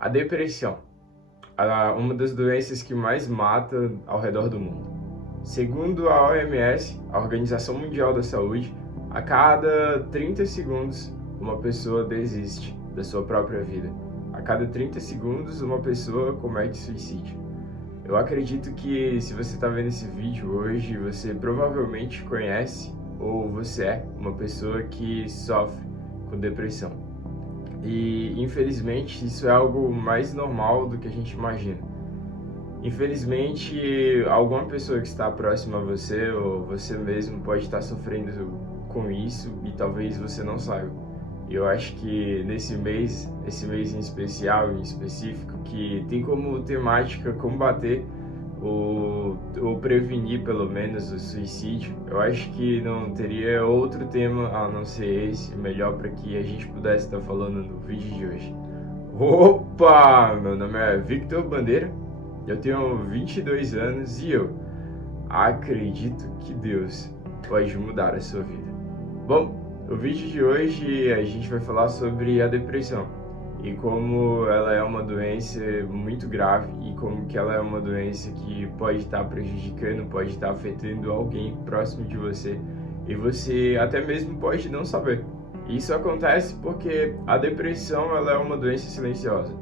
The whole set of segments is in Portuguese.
A depressão, uma das doenças que mais mata ao redor do mundo. Segundo a OMS, a Organização Mundial da Saúde, a cada 30 segundos uma pessoa desiste da sua própria vida. A cada 30 segundos uma pessoa comete suicídio. Eu acredito que se você está vendo esse vídeo hoje, você provavelmente conhece ou você é uma pessoa que sofre com depressão. E infelizmente isso é algo mais normal do que a gente imagina. Infelizmente, alguma pessoa que está próxima a você ou você mesmo pode estar sofrendo com isso e talvez você não saiba. Eu acho que esse mês em especial, em específico, que tem como temática combater ou prevenir pelo menos o suicídio, eu acho que não teria outro tema a não ser esse, melhor para que a gente pudesse estar falando no vídeo de hoje. Opa! Meu nome é Victor Bandeira, eu tenho 22 anos e eu acredito que Deus pode mudar a sua vida. Bom, no vídeo de hoje a gente vai falar sobre a depressão e como ela é uma doença muito grave e como que ela é uma doença que pode estar prejudicando, pode estar afetando alguém próximo de você e você até mesmo pode não saber. Isso acontece porque a depressão ela é uma doença silenciosa.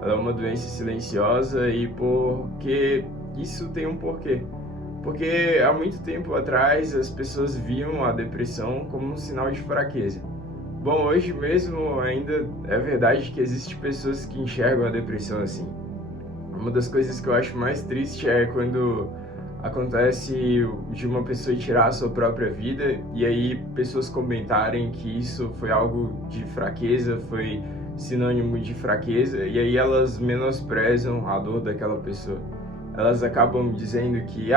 Ela é uma doença silenciosa e porque isso tem um porquê. Porque há muito tempo atrás as pessoas viam a depressão como um sinal de fraqueza. Bom, hoje mesmo ainda é verdade que existem pessoas que enxergam a depressão assim. Uma das coisas que eu acho mais triste é quando acontece de uma pessoa tirar a sua própria vida e aí pessoas comentarem que isso foi algo de fraqueza, foi sinônimo de fraqueza e aí elas menosprezam a dor daquela pessoa. Elas acabam dizendo que,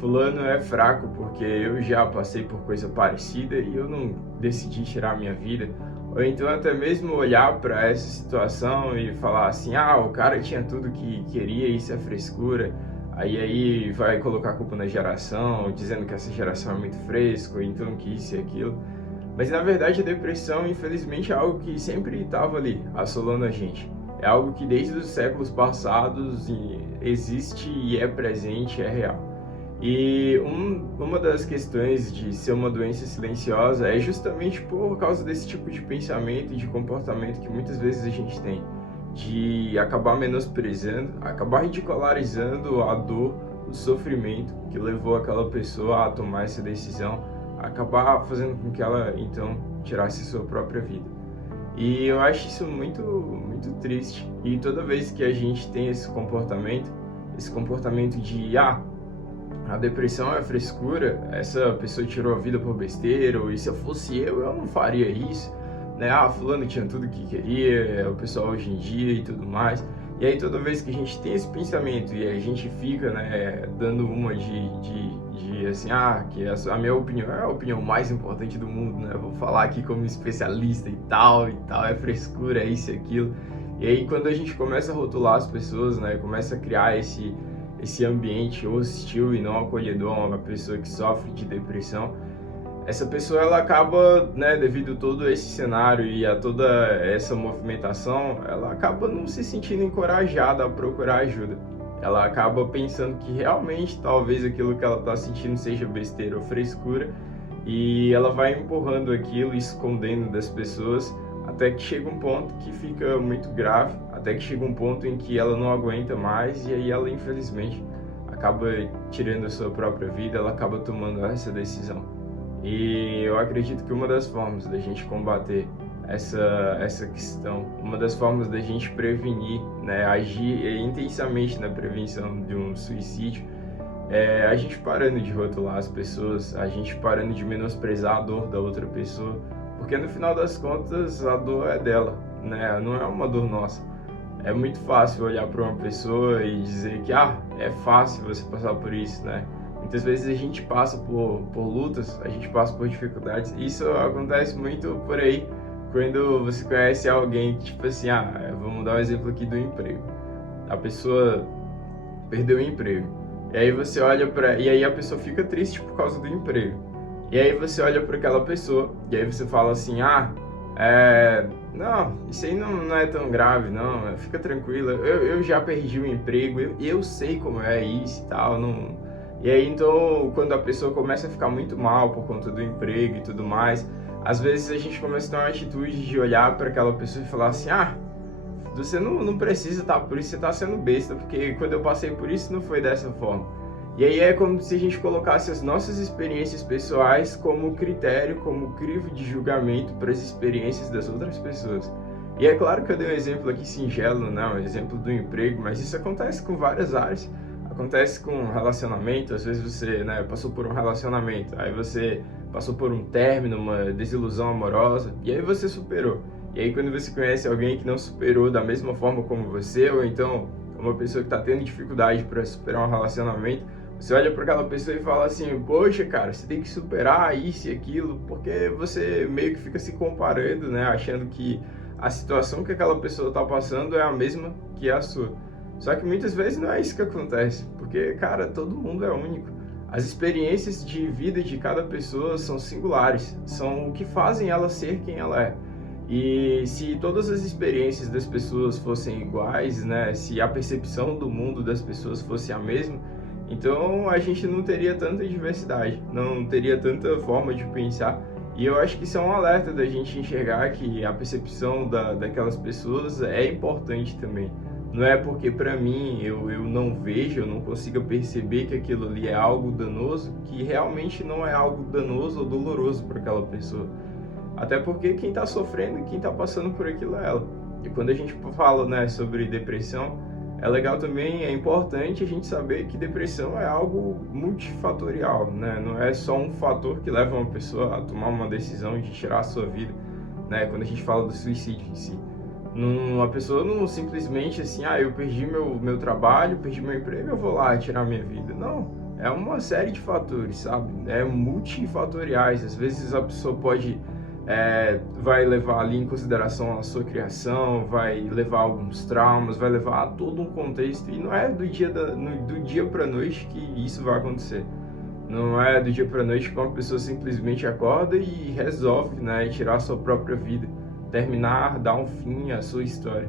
fulano é fraco porque eu já passei por coisa parecida e eu não decidi tirar minha vida. Ou então até mesmo olhar para essa situação e falar assim, o cara tinha tudo que queria, isso é frescura. Aí vai colocar a culpa na geração, dizendo que essa geração é muito fresca, ou então que isso e aquilo. Mas na verdade a depressão, infelizmente, é algo que sempre estava ali, assolando a gente. É algo que desde os séculos passados existe e é presente, é real. E uma das questões de ser uma doença silenciosa é justamente por causa desse tipo de pensamento e de comportamento que muitas vezes a gente tem, de acabar menosprezando, acabar ridicularizando a dor, o sofrimento que levou aquela pessoa a tomar essa decisão, acabar fazendo com que ela então tirasse sua própria vida. E eu acho isso muito, muito triste. E toda vez que a gente tem esse comportamento de a depressão é frescura, essa pessoa tirou a vida por besteira, ou e se eu fosse eu não faria isso, né? Fulano tinha tudo que queria, é o pessoal hoje em dia e tudo mais. E aí toda vez que a gente tem esse pensamento e a gente fica, né, dando uma de assim, que a minha opinião é a opinião mais importante do mundo, né? Vou falar aqui como especialista e tal, é frescura, é isso e aquilo. E aí quando a gente começa a rotular as pessoas, né, começa a criar esse ambiente hostil e não acolhedor a uma pessoa que sofre de depressão, essa pessoa ela acaba, né, devido a todo esse cenário e a toda essa movimentação, ela acaba não se sentindo encorajada a procurar ajuda. Ela acaba pensando que realmente talvez aquilo que ela está sentindo seja besteira ou frescura e ela vai empurrando aquilo, escondendo das pessoas, até que chega um ponto que fica muito grave, até que chega um ponto em que ela não aguenta mais e aí ela infelizmente acaba tirando a sua própria vida, ela acaba tomando essa decisão. E eu acredito que uma das formas da gente combater essa questão, uma das formas da gente prevenir, né, agir intensamente na prevenção de um suicídio, é a gente parando de rotular as pessoas, a gente parando de menosprezar a dor da outra pessoa, porque no final das contas a dor é dela, né, não é uma dor nossa. É muito fácil olhar para uma pessoa e dizer que é fácil você passar por isso, né? Muitas vezes a gente passa por lutas, a gente passa por dificuldades. Isso acontece muito por aí, quando você conhece alguém que, tipo assim, vamos dar um exemplo aqui do emprego. A pessoa perdeu o emprego. E aí você olha e aí a pessoa fica triste por causa do emprego. E aí você olha para aquela pessoa, e aí você fala assim, Não, isso aí não é tão grave, não, fica tranquila. Eu já perdi o emprego, eu sei como é isso e tal, não... E aí, então, quando a pessoa começa a ficar muito mal por conta do emprego e tudo mais, às vezes a gente começa a ter uma atitude de olhar para aquela pessoa e falar assim, você não precisa estar por isso, você está sendo besta, porque quando eu passei por isso não foi dessa forma. E aí é como se a gente colocasse as nossas experiências pessoais como critério, como crivo de julgamento para as experiências das outras pessoas. E é claro que eu dei um exemplo aqui singelo, né, um exemplo do emprego, mas isso acontece com várias áreas. Acontece com relacionamento, às vezes você, né, passou por um relacionamento, aí você passou por um término, uma desilusão amorosa, e aí você superou. E aí quando você conhece alguém que não superou da mesma forma como você, ou então uma pessoa que está tendo dificuldade para superar um relacionamento, você olha para aquela pessoa e fala assim, poxa, cara, você tem que superar isso e aquilo, porque você meio que fica se comparando, né, achando que a situação que aquela pessoa está passando é a mesma que a sua. Só que muitas vezes não é isso que acontece, porque, cara, todo mundo é único. As experiências de vida de cada pessoa são singulares, são o que fazem ela ser quem ela é. E se todas as experiências das pessoas fossem iguais, né, se a percepção do mundo das pessoas fosse a mesma, então a gente não teria tanta diversidade, não teria tanta forma de pensar. E eu acho que isso é um alerta da gente enxergar que a percepção daquelas pessoas é importante também. Não é porque para mim eu não vejo, eu não consigo perceber que aquilo ali é algo danoso, que realmente não é algo danoso ou doloroso para aquela pessoa. Até porque quem está sofrendo e quem está passando por aquilo é ela. E quando a gente fala, né, sobre depressão, é legal também, é importante a gente saber que depressão é algo multifatorial, né? Não é só um fator que leva uma pessoa a tomar uma decisão de tirar a sua vida, né? Quando a gente fala do suicídio em si. Uma pessoa não simplesmente assim, eu perdi meu trabalho, perdi meu emprego, eu vou lá tirar minha vida. Não, é uma série de fatores, sabe? É multifatoriais. Às vezes a pessoa vai levar ali em consideração a sua criação, vai levar alguns traumas, vai levar a todo um contexto. E não é do dia para noite que isso vai acontecer. Não é do dia para noite que uma pessoa simplesmente acorda e resolve, né, tirar a sua própria vida, terminar, dar um fim à sua história.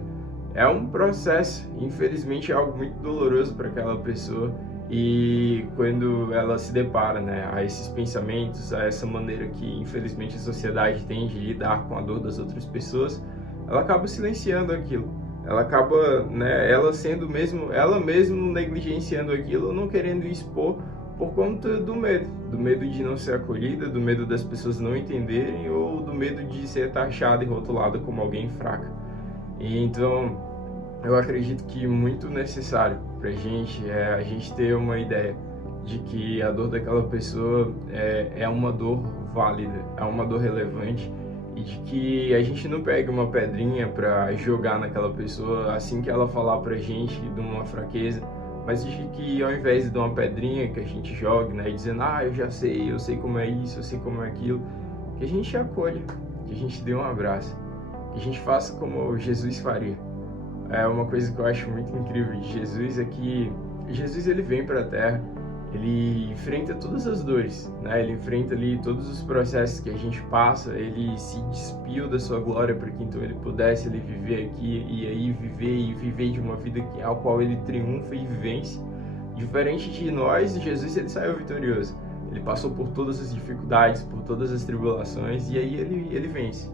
É um processo, infelizmente é algo muito doloroso para aquela pessoa, e quando ela se depara, né, a esses pensamentos, a essa maneira que infelizmente a sociedade tem de lidar com a dor das outras pessoas, ela acaba silenciando aquilo. Ela acaba, né, ela mesmo negligenciando aquilo, não querendo expor por conta do medo de não ser acolhida, do medo das pessoas não entenderem ou do medo de ser taxada e rotulada como alguém fraca. E então, eu acredito que muito necessário para a gente ter uma ideia de que a dor daquela pessoa é uma dor válida, é uma dor relevante, e de que a gente não pega uma pedrinha para jogar naquela pessoa assim que ela falar pra gente de uma fraqueza, mas de que ao invés de uma pedrinha que a gente jogue, né, e dizendo, eu sei como é isso, eu sei como é aquilo, que a gente acolha, que a gente dê um abraço, que a gente faça como Jesus faria. É uma coisa que eu acho muito incrível de Jesus, é que Jesus ele vem para a Terra, ele enfrenta todas as dores, né? Ele enfrenta ali todos os processos que a gente passa, ele se despiu da sua glória para que então ele pudesse ele viver aqui e aí viver de uma vida ao qual ele triunfa e vence. Diferente de nós, Jesus ele saiu vitorioso. Ele passou por todas as dificuldades, por todas as tribulações e aí ele vence.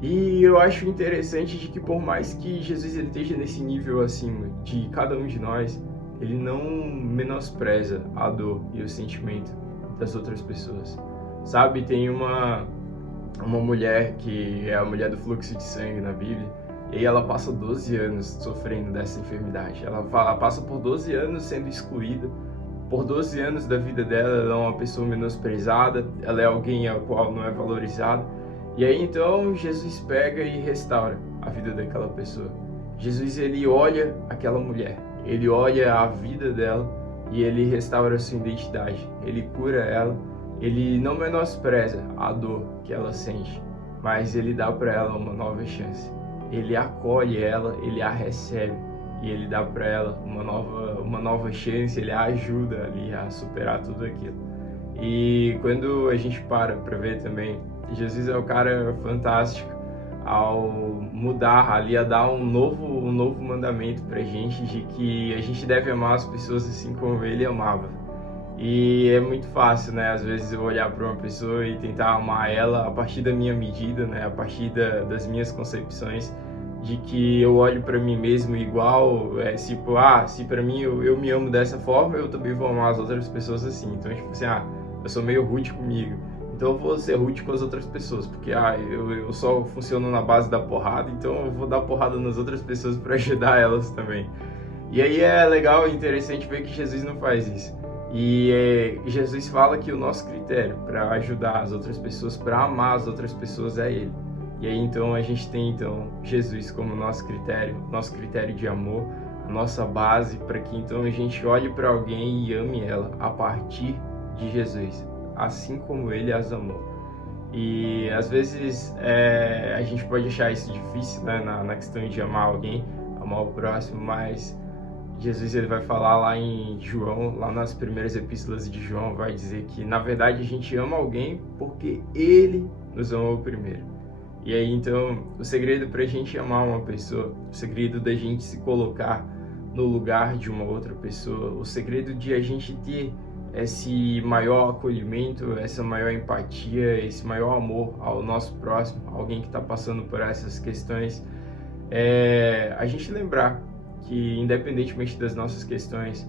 E eu acho interessante de que por mais que Jesus ele esteja nesse nível acima de cada um de nós, ele não menospreza a dor e o sentimento das outras pessoas. Sabe, tem uma mulher que é a mulher do fluxo de sangue na Bíblia, e ela passa 12 anos sofrendo dessa enfermidade. Ela passa por 12 anos sendo excluída, por 12 anos da vida dela, ela é uma pessoa menosprezada, ela é alguém a qual não é valorizada. E aí então Jesus pega e restaura a vida daquela pessoa. Jesus ele olha aquela mulher, ele olha a vida dela e ele restaura a sua identidade, ele cura ela, ele não menospreza a dor que ela sente, mas ele dá para ela uma nova chance. Ele acolhe ela, ele a recebe e ele dá para ela uma nova chance, ele a ajuda ali a superar tudo aquilo. E quando a gente para ver também, Jesus é um cara fantástico, ao mudar ali, a dar um novo mandamento pra gente, de que a gente deve amar as pessoas assim como ele amava. E é muito fácil, né, às vezes eu olhar para uma pessoa e tentar amar ela a partir da minha medida, né, a partir das minhas concepções, de que eu olho para mim mesmo igual, tipo, se para mim eu me amo dessa forma, eu também vou amar as outras pessoas assim. Então, tipo assim, eu sou meio rude comigo, então eu vou ser rude com as outras pessoas, porque eu só funciono na base da porrada, então eu vou dar porrada nas outras pessoas para ajudar elas também. E aí é legal e interessante ver que Jesus não faz isso. E Jesus fala que o nosso critério para ajudar as outras pessoas, para amar as outras pessoas é Ele. E aí então a gente tem Jesus como nosso critério de amor, a nossa base para que então a gente olhe para alguém e ame ela a partir de Jesus, assim como Ele as amou. E às vezes a gente pode achar isso difícil, né, na questão de amar alguém, amar o próximo, mas Jesus ele vai falar lá em João, lá nas primeiras epístolas de João, vai dizer que na verdade a gente ama alguém porque ele nos amou primeiro. E aí então o segredo para a gente amar uma pessoa, o segredo da gente se colocar no lugar de uma outra pessoa, o segredo de a gente ter esse maior acolhimento, essa maior empatia, esse maior amor ao nosso próximo, alguém que está passando por essas questões, a gente lembrar que independentemente das nossas questões,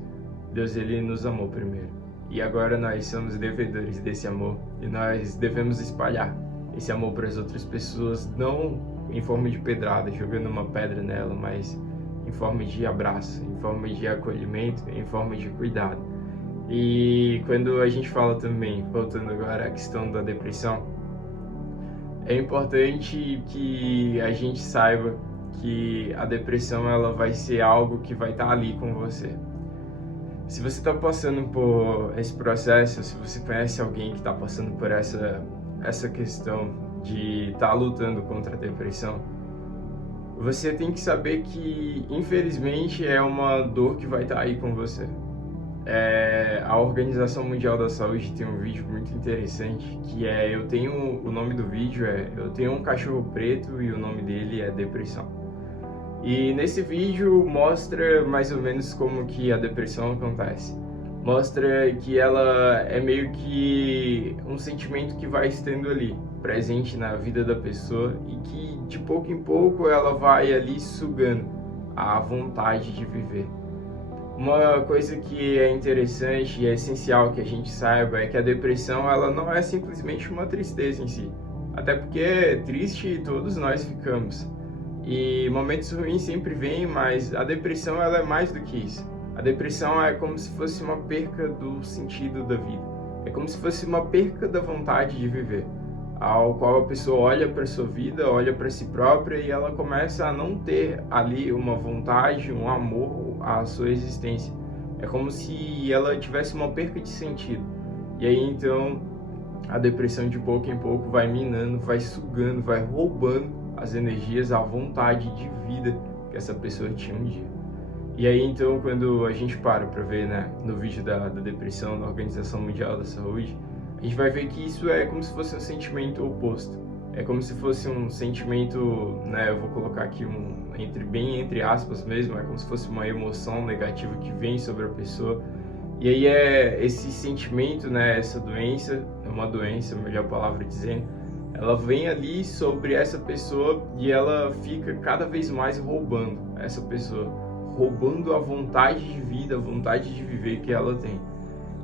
Deus ele nos amou primeiro. E agora nós somos devedores desse amor e nós devemos espalhar esse amor para as outras pessoas, não em forma de pedrada, jogando uma pedra nela, mas em forma de abraço, em forma de acolhimento, em forma de cuidado. E quando a gente fala também, voltando agora à questão da depressão, é importante que a gente saiba que a depressão ela vai ser algo que vai estar ali com você. Se você está passando por esse processo, se você conhece alguém que está passando por essa questão de estar lutando contra a depressão, você tem que saber que, infelizmente, é uma dor que vai estar aí com você. A Organização Mundial da Saúde tem um vídeo muito interessante, que o nome do vídeo Eu tenho um cachorro preto e o nome dele é depressão. E nesse vídeo mostra mais ou menos como que a depressão acontece. Mostra que ela é meio que um sentimento que vai estando ali, presente na vida da pessoa e que de pouco em pouco ela vai ali sugando a vontade de viver. Uma coisa que é interessante e é essencial que a gente saiba é que a depressão ela não é simplesmente uma tristeza em si. Até porque triste todos nós ficamos. E momentos ruins sempre vêm, mas a depressão ela é mais do que isso. A depressão é como se fosse uma perca do sentido da vida. É como se fosse uma perca da vontade de viver, ao qual a pessoa olha para sua vida, olha para si própria e ela começa a não ter ali uma vontade, um amor à sua existência. É como se ela tivesse uma perca de sentido. E aí então a depressão de pouco em pouco vai minando, vai sugando, vai roubando as energias, a vontade de vida que essa pessoa tinha um dia. E aí então quando a gente para ver, né, no vídeo da depressão da Organização Mundial da Saúde, a gente vai ver que isso é como se fosse um sentimento oposto. É como se fosse um sentimento, né, eu vou colocar aqui bem entre aspas mesmo, é como se fosse uma emoção negativa que vem sobre a pessoa. E aí esse sentimento, né, essa doença, é uma doença, melhor palavra dizendo, ela vem ali sobre essa pessoa e ela fica cada vez mais roubando essa pessoa, roubando a vontade de vida, a vontade de viver que ela tem.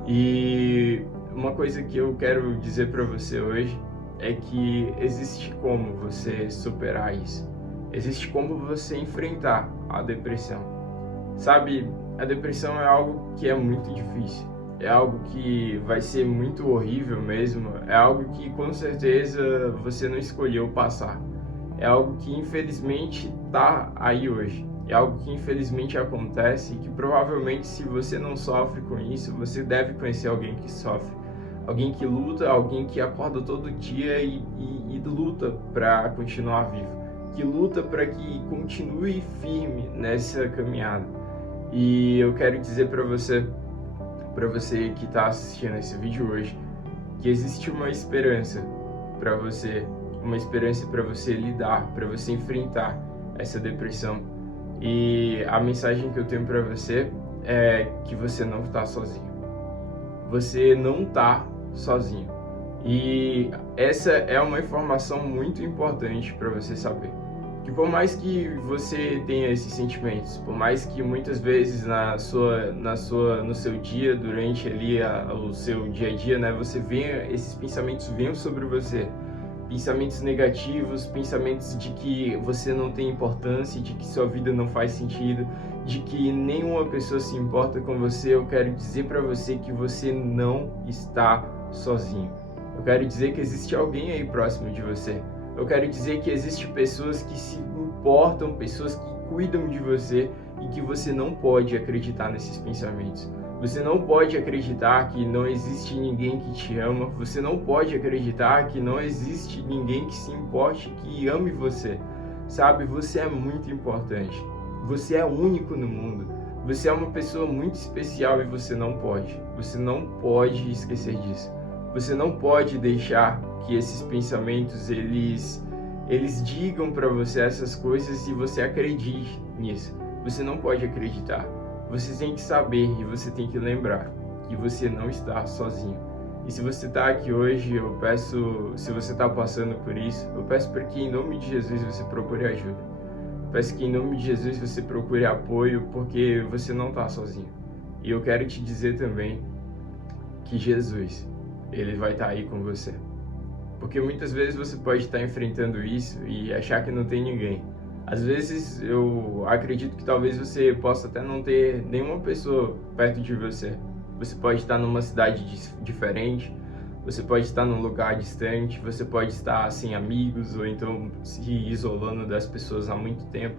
E uma coisa que eu quero dizer para você hoje é que existe como você superar isso. Existe como você enfrentar a depressão. Sabe, a depressão é algo que é muito difícil. É algo que vai ser muito horrível mesmo. É algo que com certeza você não escolheu passar. É algo que infelizmente está aí hoje. É algo que infelizmente acontece e que provavelmente se você não sofre com isso, você deve conhecer alguém que sofre. Alguém que luta, alguém que acorda todo dia e luta para continuar vivo. Que luta para que continue firme nessa caminhada. E eu quero dizer para você que está assistindo esse vídeo hoje, que existe uma esperança para você uma esperança para você lidar, para você enfrentar essa depressão. E a mensagem que eu tenho para você é que você não está sozinho. Você não está sozinho. E essa é uma informação muito importante para você saber. Que por mais que você tenha esses sentimentos, por mais que muitas vezes no seu dia, durante ali o seu dia a dia, né, você venha, esses pensamentos venham sobre você. Pensamentos negativos, pensamentos de que você não tem importância, de que sua vida não faz sentido, de que nenhuma pessoa se importa com você. Eu quero dizer para você que você não está sozinho. Eu quero dizer que existe alguém aí próximo de você. Eu quero dizer que existem pessoas que se importam, pessoas que cuidam de você e que você não pode acreditar nesses pensamentos. Você não pode acreditar que não existe ninguém que te ama. Você não pode acreditar que não existe ninguém que se importe, que ame você. Sabe, você é muito importante. Você é único no mundo. Você é uma pessoa muito especial e você não pode esquecer disso. Você não pode deixar que esses pensamentos eles digam para você essas coisas e você acredite nisso. Você não pode acreditar. Você tem que saber e você tem que lembrar que você não está sozinho. E se você está aqui hoje, se você está passando por isso, eu peço para que em nome de Jesus você procure ajuda. Eu peço que em nome de Jesus você procure apoio, porque você não está sozinho. E eu quero te dizer também que Jesus, Ele vai estar aí com você. Porque muitas vezes você pode estar enfrentando isso e achar que não tem ninguém. Às vezes eu acredito que talvez você possa até não ter nenhuma pessoa perto de você. Você pode estar numa cidade diferente, você pode estar num lugar distante, você pode estar sem amigos ou então se isolando das pessoas há muito tempo.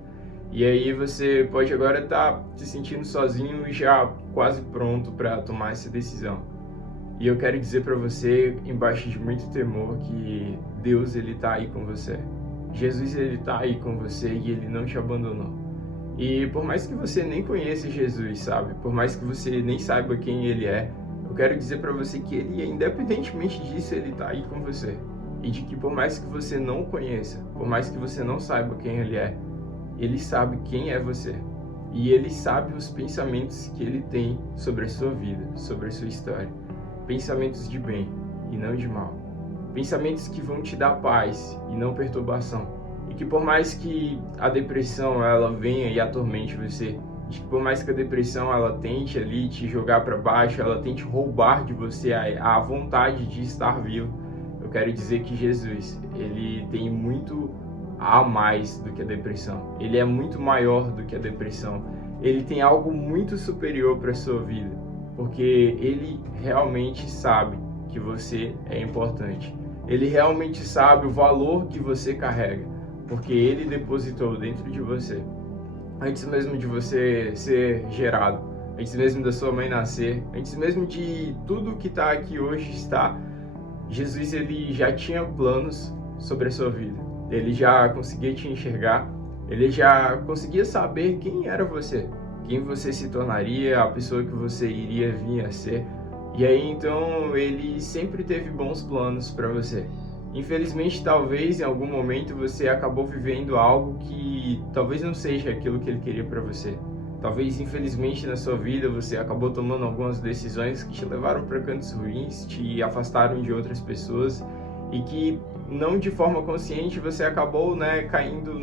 E aí você pode agora estar se sentindo sozinho e já quase pronto para tomar essa decisão. E eu quero dizer para você, embaixo de muito temor, que Deus, Ele está aí com você. Jesus, Ele está aí com você e Ele não te abandonou. E por mais que você nem conheça Jesus, sabe? Por mais que você nem saiba quem Ele é, eu quero dizer para você que Ele, independentemente disso, Ele está aí com você. E de que por mais que você não conheça, por mais que você não saiba quem Ele é, Ele sabe quem é você. E Ele sabe os pensamentos que Ele tem sobre a sua vida, sobre a sua história. Pensamentos de bem e não de mal. Pensamentos que vão te dar paz e não perturbação. E que por mais que a depressão ela venha e atormente você, de que por mais que a depressão ela tente ali te jogar para baixo, ela tente roubar de você a vontade de estar vivo, eu quero dizer que Jesus, Ele tem muito a mais do que a depressão. Ele é muito maior do que a depressão. Ele tem algo muito superior para a sua vida. Porque Ele realmente sabe que você é importante. Ele realmente sabe o valor que você carrega, porque Ele depositou dentro de você. Antes mesmo de você ser gerado, antes mesmo da sua mãe nascer, antes mesmo de tudo que está aqui hoje estar, Jesus Ele já tinha planos sobre a sua vida. Ele já conseguia te enxergar, Ele já conseguia saber quem era você. Quem você se tornaria, a pessoa que você iria vir a ser. E aí então Ele sempre teve bons planos para você. Infelizmente, talvez em algum momento você acabou vivendo algo que talvez não seja aquilo que Ele queria para você. Talvez, infelizmente, na sua vida você acabou tomando algumas decisões que te levaram para cantos ruins, te afastaram de outras pessoas e que não de forma consciente você acabou, caindo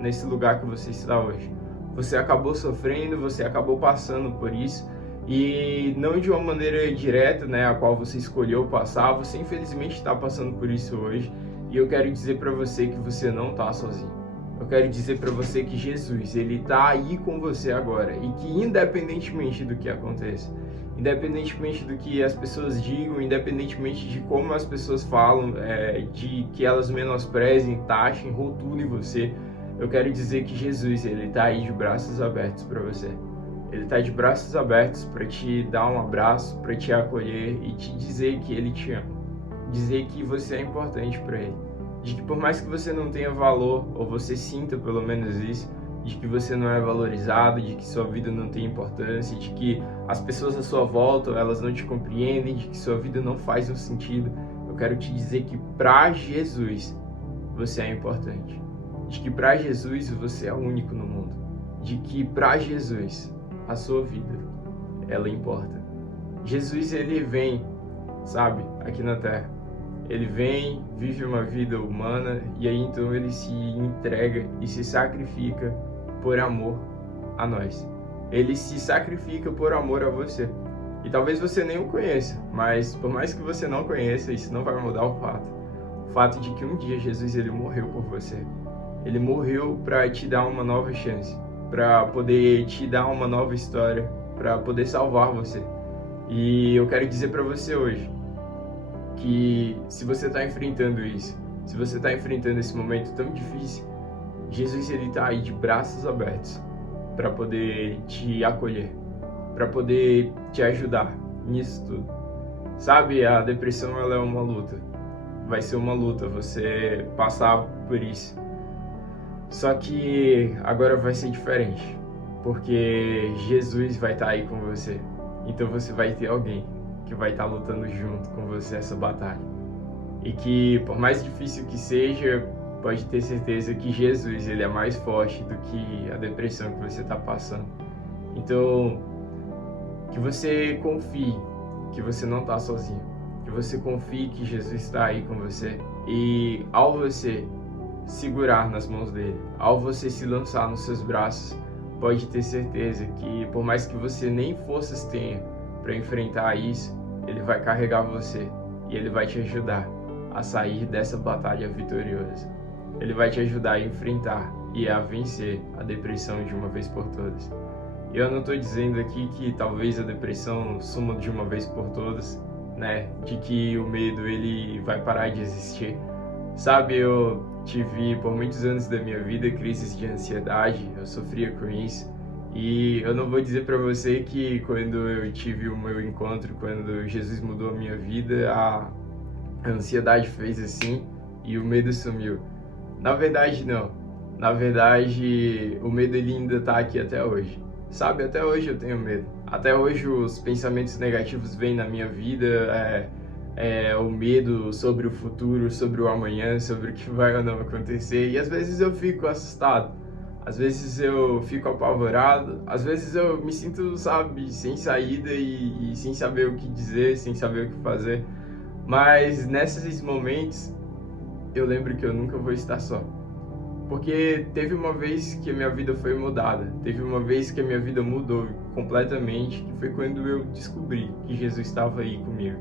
nesse lugar que você está hoje. Você acabou sofrendo, você acabou passando por isso e não de uma maneira direta, a qual você escolheu passar, você infelizmente está passando por isso hoje e eu quero dizer para você que você não está sozinho. Eu quero dizer para você que Jesus, Ele está aí com você agora e que independentemente do que aconteça, independentemente do que as pessoas digam, independentemente de como as pessoas falam, de que elas menosprezem, taxem, rotulem você, eu quero dizer que Jesus, Ele está aí de braços abertos para você. Ele está de braços abertos para te dar um abraço, para te acolher e te dizer que Ele te ama. Dizer que você é importante para Ele. De que por mais que você não tenha valor, ou você sinta pelo menos isso, de que você não é valorizado, de que sua vida não tem importância, de que as pessoas à sua volta, elas não te compreendem, de que sua vida não faz um sentido, eu quero te dizer que para Jesus, você é importante, de que para Jesus você é único no mundo, de que para Jesus a sua vida, ela importa. Jesus, ele vem, sabe, aqui na Terra. Ele vem, vive uma vida humana e aí então ele se entrega e se sacrifica por amor a nós. Ele se sacrifica por amor a você. E talvez você nem o conheça, mas por mais que você não conheça, isso não vai mudar o fato de que um dia Jesus, ele morreu por você. Ele morreu para te dar uma nova chance, para poder te dar uma nova história, para poder salvar você. E eu quero dizer para você hoje que se você está enfrentando isso, se você está enfrentando esse momento tão difícil, Jesus, ele está aí de braços abertos para poder te acolher, para poder te ajudar nisso tudo. Sabe, a depressão, ela é uma luta. Vai ser uma luta você passar por isso. Só que agora vai ser diferente, porque Jesus vai estar aí com você. Então você vai ter alguém que vai estar lutando junto com você essa batalha. E que, por mais difícil que seja, pode ter certeza que Jesus, ele é mais forte do que a depressão que você está passando. Então, que você confie que você não está sozinho. Que você confie que Jesus está aí com você. E ao você segurar nas mãos dele, ao você se lançar nos seus braços, pode ter certeza que, por mais que você nem forças tenha para enfrentar isso, ele vai carregar você e ele vai te ajudar a sair dessa batalha vitoriosa. Ele vai te ajudar a enfrentar e a vencer a depressão de uma vez por todas. E eu não estou dizendo aqui que talvez a depressão suma de uma vez por todas, né? De que o medo, ele vai parar de existir. Sabe, eu tive por muitos anos da minha vida crises de ansiedade, eu sofria com isso. E eu não vou dizer para você que quando eu tive o meu encontro, quando Jesus mudou a minha vida, a ansiedade fez assim e o medo sumiu. Na verdade, não. Na verdade, o medo, ele ainda está aqui até hoje. Sabe, até hoje eu tenho medo. Até hoje os pensamentos negativos vêm na minha vida, o medo sobre o futuro, sobre o amanhã, sobre o que vai ou não acontecer. E às vezes eu fico assustado, às vezes eu fico apavorado, às vezes eu me sinto, sabe, sem saída e sem saber o que dizer, sem saber o que fazer. Mas nesses momentos eu lembro que eu nunca vou estar só. Porque teve uma vez que a minha vida foi mudada, teve uma vez que a minha vida mudou completamente, que foi quando eu descobri que Jesus estava aí comigo.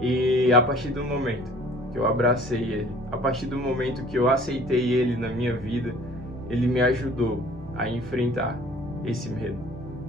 E a partir do momento que eu abracei Ele, a partir do momento que eu aceitei Ele na minha vida, Ele me ajudou a enfrentar esse medo.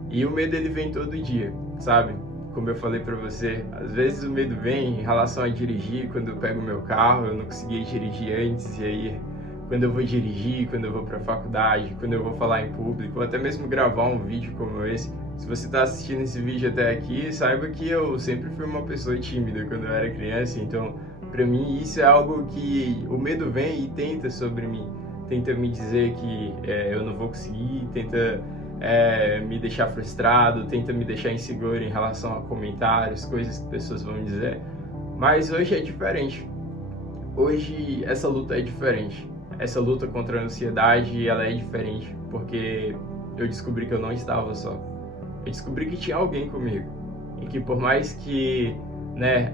E o medo, ele vem todo dia, sabe? Como eu falei pra você, às vezes o medo vem em relação a dirigir. Quando eu pego o meu carro, eu não conseguia dirigir antes, e aí quando eu vou dirigir, quando eu vou pra faculdade, quando eu vou falar em público, ou até mesmo gravar um vídeo como esse. Se você está assistindo esse vídeo até aqui, saiba que eu sempre fui uma pessoa tímida quando eu era criança, então pra mim isso é algo que o medo vem e tenta sobre mim, tenta me dizer que eu não vou conseguir, tenta me deixar frustrado, tenta me deixar inseguro em relação a comentários, coisas que pessoas vão dizer. Mas hoje é diferente. Hoje essa luta é diferente. Essa luta contra a ansiedade, ela é diferente, porque eu descobri que eu não estava só. Eu descobri que tinha alguém comigo. E que por mais que,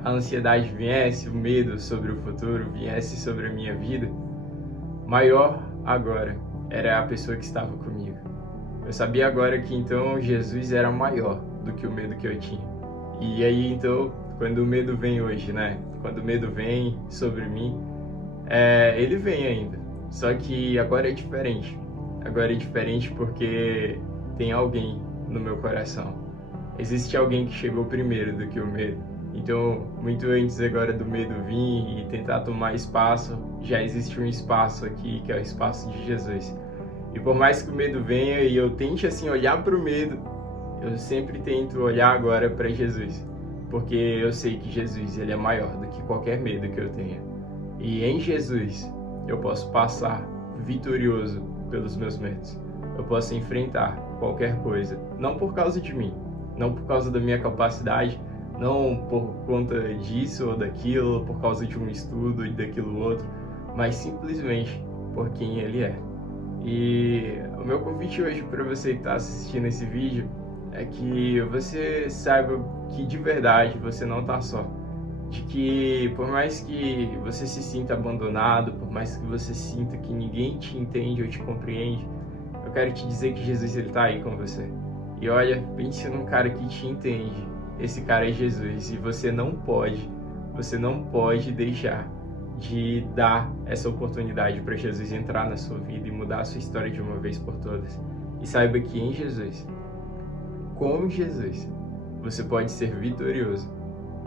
a ansiedade viesse, o medo sobre o futuro viesse sobre a minha vida, maior agora era a pessoa que estava comigo. Eu sabia agora que então Jesus era maior do que o medo que eu tinha. E aí então, quando o medo vem hoje, quando o medo vem sobre mim, ele vem ainda. Só que agora é diferente. Agora é diferente porque tem alguém no meu coração. Existe alguém que chegou primeiro do que o medo. Então, muito antes agora do medo vir e tentar tomar espaço, já existe um espaço aqui, que é o espaço de Jesus. E por mais que o medo venha e eu tente assim olhar para o medo, eu sempre tento olhar agora para Jesus. Porque eu sei que Jesus, ele é maior do que qualquer medo que eu tenha. E em Jesus eu posso passar vitorioso pelos meus medos. Eu posso enfrentar qualquer coisa, não por causa de mim, não por causa da minha capacidade, não por conta disso ou daquilo, por causa de um estudo e daquilo outro, mas simplesmente por quem Ele é. E o meu convite hoje para você que está assistindo esse vídeo é que você saiba que de verdade você não está só. De que por mais que você se sinta abandonado, por mais que você sinta que ninguém te entende ou te compreende, eu quero te dizer que Jesus ele está aí com você. E olha, pense num cara que te entende. Esse cara é Jesus e você não pode deixar de dar essa oportunidade para Jesus entrar na sua vida e mudar a sua história de uma vez por todas. E saiba que em Jesus, com Jesus, você pode ser vitorioso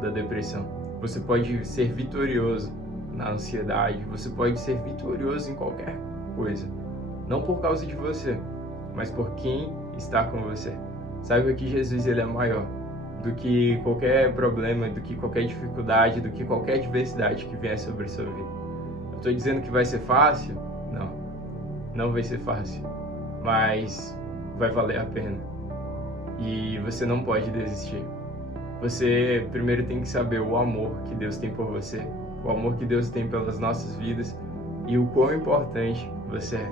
da depressão. Você pode ser vitorioso na ansiedade. Você pode ser vitorioso em qualquer coisa. Não por causa de você, mas por quem está com você. Saiba que Jesus ele é maior do que qualquer problema, do que qualquer dificuldade, do que qualquer adversidade que vier sobre a sua vida. Eu estou dizendo que vai ser fácil? Não, não vai ser fácil, mas vai valer a pena. E você não pode desistir. Você primeiro tem que saber o amor que Deus tem por você, o amor que Deus tem pelas nossas vidas e o quão importante você é.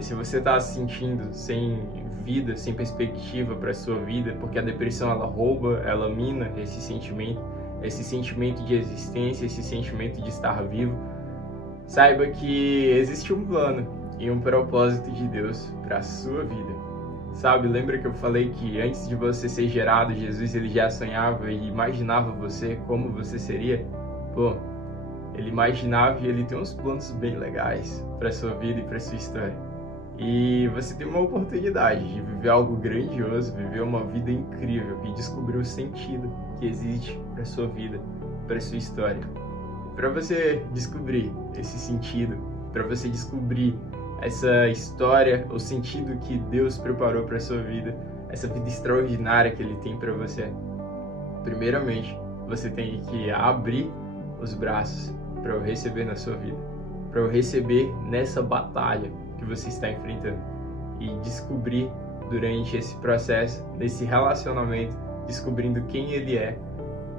Se você está se sentindo sem vida, sem perspectiva para a sua vida, porque a depressão ela rouba, ela mina esse sentimento de existência, esse sentimento de estar vivo, saiba que existe um plano e um propósito de Deus para a sua vida. Sabe, lembra que eu falei que antes de você ser gerado, Jesus ele já sonhava e imaginava você como você seria? Pô, ele imaginava e ele tem uns planos bem legais para sua vida e para sua história. E você tem uma oportunidade de viver algo grandioso, viver uma vida incrível e descobrir o sentido que existe para sua vida, para sua história. Para você descobrir esse sentido, para você descobrir essa história, o sentido que Deus preparou para sua vida, essa vida extraordinária que Ele tem para você, primeiramente, você tem que abrir os braços para eu receber na sua vida, para eu receber nessa batalha que você está enfrentando e descobrir durante esse processo, nesse relacionamento, descobrindo quem Ele é,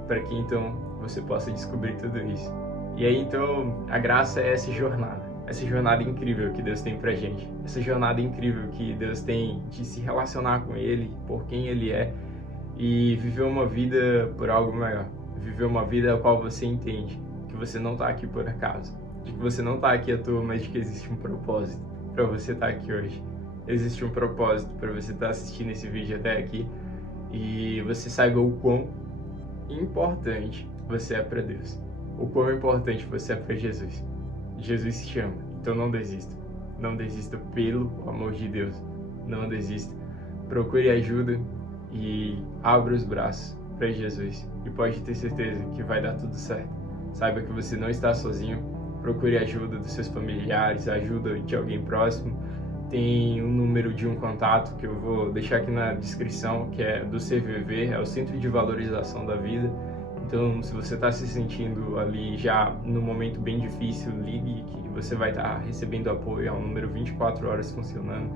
para que então você possa descobrir tudo isso. E aí então a graça é essa jornada incrível que Deus tem pra gente, essa jornada incrível que Deus tem de se relacionar com Ele, por quem Ele é e viver uma vida por algo maior, viver uma vida a qual você entende que você não está aqui por acaso, de que você não está aqui à toa, mas de que existe um propósito para você estar aqui hoje. Existe um propósito para você estar assistindo esse vídeo até aqui e você saiba o quão importante você é para Deus, o quão importante você é para Jesus. Jesus te ama, então não desista. Não desista pelo amor de Deus. Não desista. Procure ajuda e abra os braços para Jesus. E pode ter certeza que vai dar tudo certo. Saiba que você não está sozinho. Procure ajuda dos seus familiares, ajuda de alguém próximo. Tem um número de um contato que eu vou deixar aqui na descrição, que é do CVV, é o Centro de Valorização da Vida. Então, se você está se sentindo ali já no momento bem difícil, ligue que você vai estar recebendo apoio, é um número 24 horas funcionando.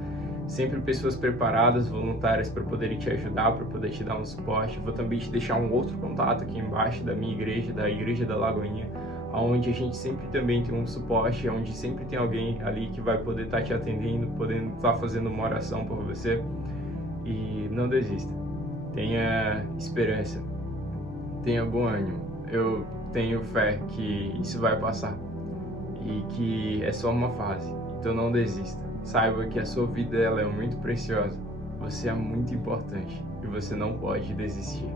Sempre pessoas preparadas, voluntárias para poderem te ajudar, para poder te dar um suporte. Vou também te deixar um outro contato aqui embaixo da minha igreja, da Igreja da Lagoinha, onde a gente sempre também tem um suporte, onde sempre tem alguém ali que vai poder estar te atendendo, podendo estar fazendo uma oração por você. E não desista, tenha esperança. Tenha bom ânimo, eu tenho fé que isso vai passar e que é só uma fase, então não desista. Saiba que a sua vida ela é muito preciosa, você é muito importante e você não pode desistir.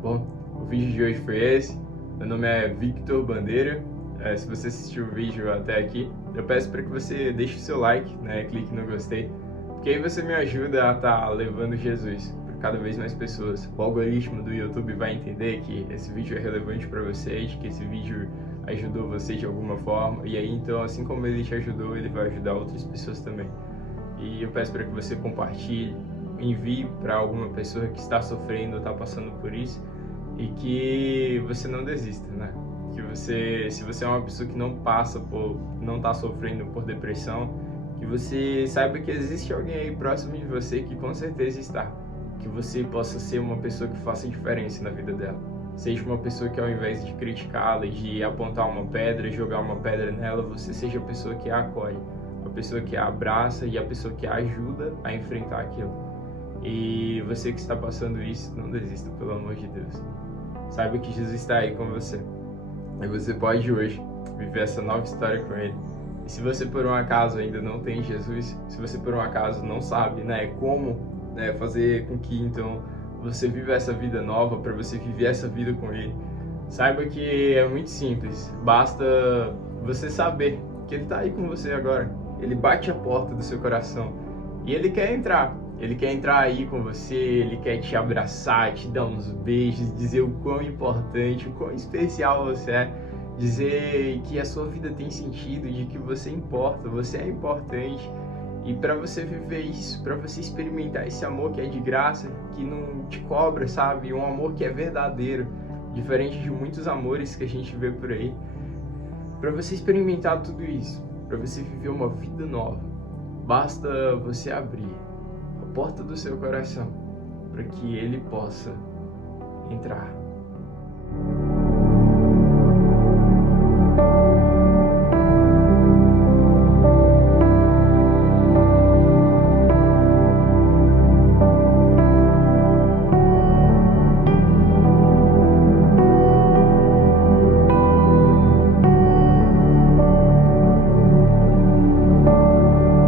Bom, o vídeo de hoje foi esse, meu nome é Victor Bandeira. Se você assistiu o vídeo até aqui, eu peço para que você deixe o seu like, né, clique no gostei, porque aí você me ajuda a estar levando Jesus cada vez mais pessoas. O algoritmo do YouTube vai entender que esse vídeo é relevante para vocês, que esse vídeo ajudou você de alguma forma, e aí então, assim como ele te ajudou, ele vai ajudar outras pessoas também. E eu peço para que você compartilhe, envie para alguma pessoa que está sofrendo, está passando por isso, e que você não desista, né? Que você, se você é uma pessoa que não está sofrendo por depressão, que você saiba que existe alguém aí próximo de você que com certeza está. Que você possa ser uma pessoa que faça diferença na vida dela. Seja uma pessoa que, ao invés de criticá-la, de apontar uma pedra, jogar uma pedra nela, você seja a pessoa que a acolhe, a pessoa que a abraça e a pessoa que a ajuda a enfrentar aquilo. E você que está passando isso, não desista, pelo amor de Deus. Saiba que Jesus está aí com você. E você pode hoje viver essa nova história com Ele. E se você por um acaso ainda não tem Jesus, se você por um acaso não sabe, como fazer com que então você viva essa vida nova, para você viver essa vida com Ele, saiba que é muito simples. Basta você saber que Ele está aí com você agora. Ele bate a porta do seu coração e Ele quer entrar. Ele quer entrar aí com você, Ele quer te abraçar, te dar uns beijos, dizer o quão importante, o quão especial você é, dizer que a sua vida tem sentido, de que você importa, você é importante. E para você viver isso, para você experimentar esse amor que é de graça, que não te cobra, sabe? Um amor que é verdadeiro, diferente de muitos amores que a gente vê por aí. Para você experimentar tudo isso, para você viver uma vida nova, basta você abrir a porta do seu coração para que Ele possa entrar.